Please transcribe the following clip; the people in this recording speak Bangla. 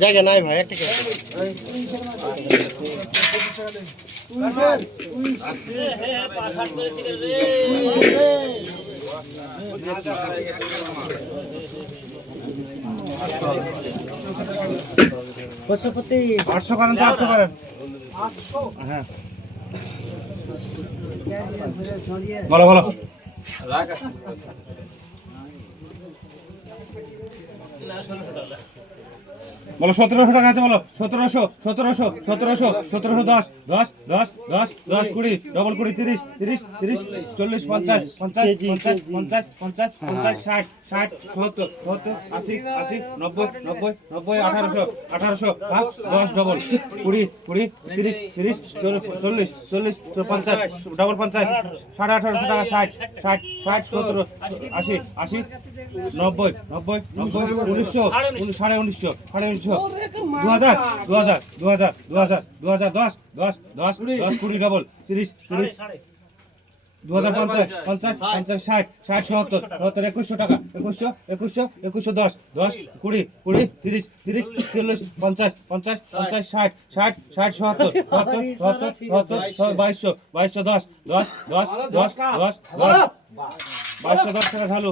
জায়গা নাই ভাই একটা কে আটশো করেন আটশো করেন। হ্যাঁ বলো বলো। না ষোলোশো টাকা বলো সতেরোশো টাকা আছে বলো। সতেরোশো সতেরোশো সতেরোশো সতেরোশো দশ দশ দশ দশ দশ কুড়ি ডবল কুড়ি তিরিশ তিরিশ তিরিশ চল্লিশ পঞ্চাশ পঞ্চাশ পঞ্চাশ পঞ্চাশ পঞ্চাশ পঞ্চাশ ষাট ষাট সত্তর সত্তর আশি আশি নব্বই নব্বই নব্বই আঠারোশো আঠারোশো পাঁচ দশ ডবল কুড়ি কুড়ি তিরিশ তিরিশ চল্লিশ চল্লিশ চল্লিশ পঞ্চাশ ডবল পঞ্চাশ সাড়ে আঠারোশো টাকা ষাট ষাট ষাট সতেরো আশি আশি নব্বই নব্বই নব্বই উনিশশো সাড়ে উনিশশো সাড়ে উনিশশো দু হাজার দু হাজার দু হাজার দু হাজার দু হাজার দশ দশ দশ দশ কুড়ি ডবল তিরিশ তিরিশ দু হাজার পঞ্চাশ পঞ্চাশ পঞ্চাশ ষাট। ষাট সত্তর সত্তর একুশশো টাকা একুশশো একুশশো একুশশো দশ দশ কুড়ি। কুড়ি তিরিশ তিরিশ চল্লিশ পঞ্চাশ পঞ্চাশ পঞ্চাশ ষাট ষাট ষাট সত্তর সত্তর সত্তর সত্তর বাইশশো বাইশশো দশ দশ দশ দশ দশ দশ বাইশশো দশ টাকা চালু